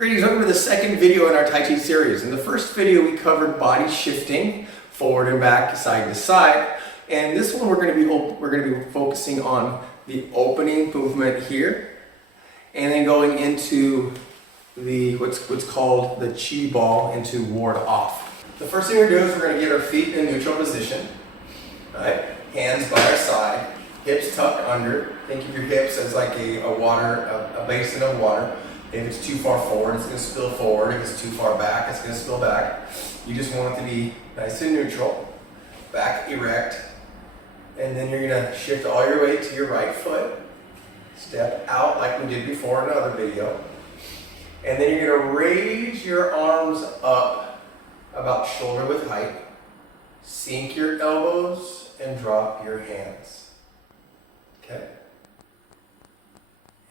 Greetings, welcome to the second video in our Tai Chi series. In the first video we covered body shifting forward and back, side to side, and this one we're going to be focusing on the opening movement here, and then going into the what's called the Chi ball, into ward off. The first thing we're going to do is we're going to get our feet in neutral position, right? Hands by our side, hips tucked under. Think of your hips as like a basin of water. If it's too far forward, it's going to spill forward. If it's too far back, it's going to spill back. You just want it to be nice and neutral, back erect, and then you're going to shift all your weight to your right foot. Step out like we did before in another video. And then you're going to raise your arms up about shoulder width height. Sink your elbows and drop your hands. Okay?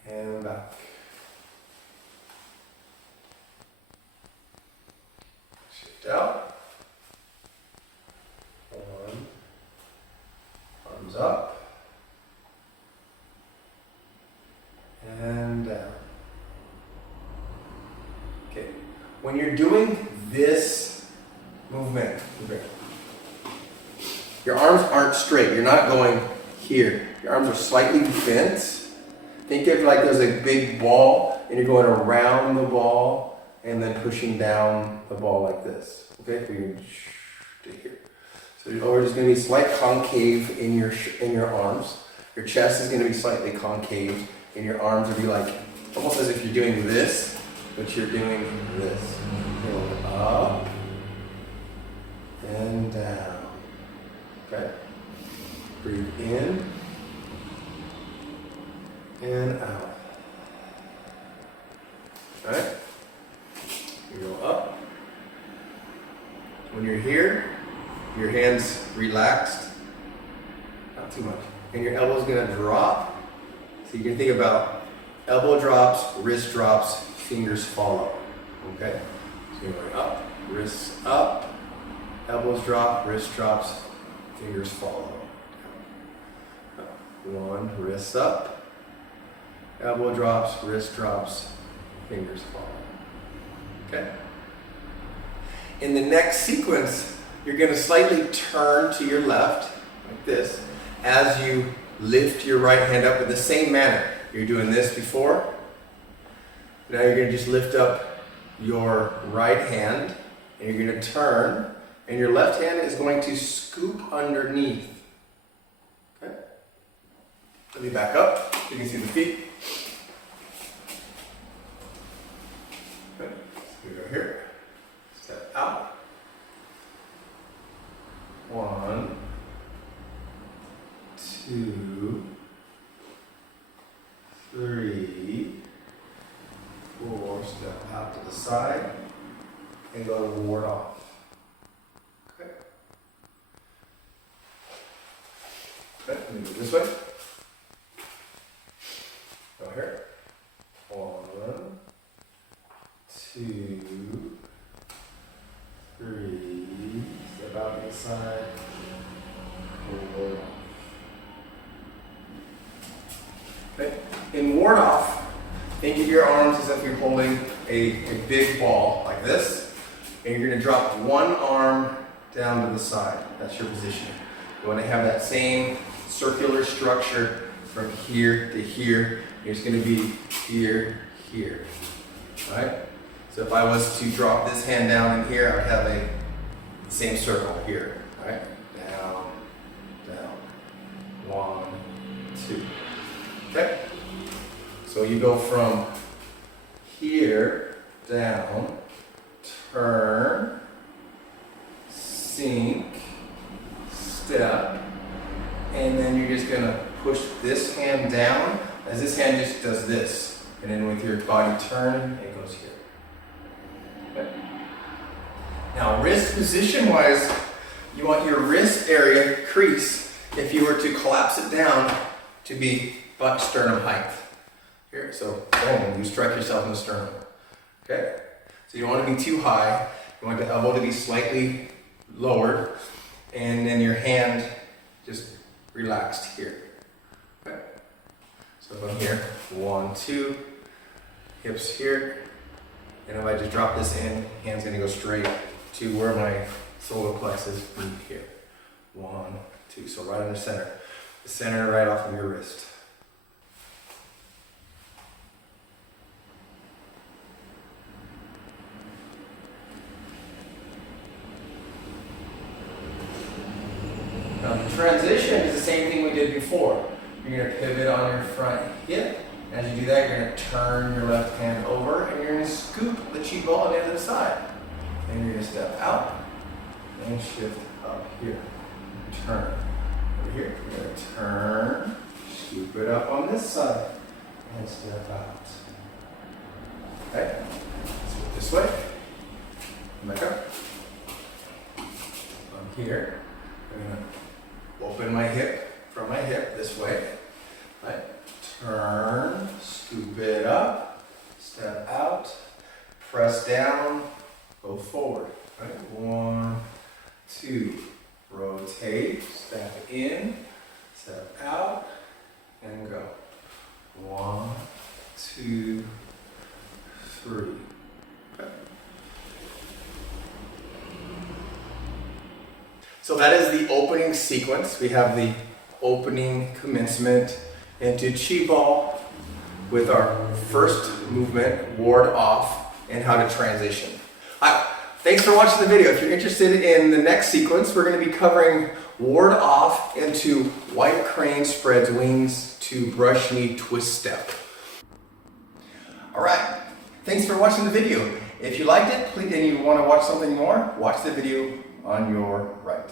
And back. Out. One. Arms up. And down. Okay. When you're doing this movement, your arms aren't straight. You're not going here. Your arms are slightly bent. Think of it like there's a big ball and you're going around the ball and then pushing down the ball like this. Okay, for you to here. So there's going to be slight concave in your arms. Your chest is going to be slightly concave, and your arms will be like almost as if you're doing this, but you're doing this. Going up and down. Okay. Breathe in and out. All right. You go up. When you're here, your hands relaxed, not too much, and your elbow's gonna drop. So you can think about elbow drops, wrist drops, fingers follow. Okay? So you're going up, wrists up, elbows drop, wrist drops, fingers follow. One, wrists up, elbow drops, wrist drops, fingers follow. Okay. In the next sequence, you're going to slightly turn to your left, like this, as you lift your right hand up in the same manner. You're doing this before. Now you're going to just lift up your right hand, and you're going to turn, and your left hand is going to scoop underneath. Okay. Let me back up. You can see the feet. Okay. We go here. Step out. 1, 2, 3, 4. Step out to the side and go to ward off. Okay. Okay, let me go this way. Go here. 1, 2, 3. Step out to the side. Ward off. Okay. In ward off, think of your arms as if you're holding a big ball like this, and you're going to drop one arm down to the side. That's your position. You want to have that same circular structure from here to here. It's going to be here, here. All right? So if I was to drop this hand down in here, I would have the same circle here. All right? Down, down. 1, 2. Okay? So you go from here down, turn, sink, step, and then you're just going to push this hand down as this hand just does this. And then with your body turn, it goes here. Okay. Now, wrist position wise, you want your wrist area crease, if you were to collapse it down, to be butt sternum height. Here, so boom, you strike yourself in the sternum. Okay? So you don't want to be too high. You want the elbow to be slightly lowered, and then your hand just relaxed here. Okay? So from here, 1, 2, hips here, And if I just drop this in, hand's gonna go straight to where my solar plexus meet here. 1, 2, so right in the center. The center right off of your wrist. Now the transition is the same thing we did before. You're gonna pivot on your front hip. As you do that, you're gonna turn your left hand over and you're gonna scoop the chi ball on the other side. Then you're gonna step out and shift up here. Turn. Over here, you're gonna turn, scoop it up on this side, and step out. Okay, so this way, back up. I'm here, I'm gonna open my hip from my hip this way, right? Turn, scoop it up, step out, press down, go forward, right? 1, 2, rotate, step in, step out, and go. 1, 2, 3. Okay. So that is the opening sequence. We have the opening commencement into chi ball with our first movement, ward off, and how to transition. Thanks for watching the video. If you're interested in the next sequence, we're going to be covering ward off into white crane spreads wings to brush knee twist step. All right, thanks for watching the video. If you liked it, please, and you want to watch something more, watch the video on your right.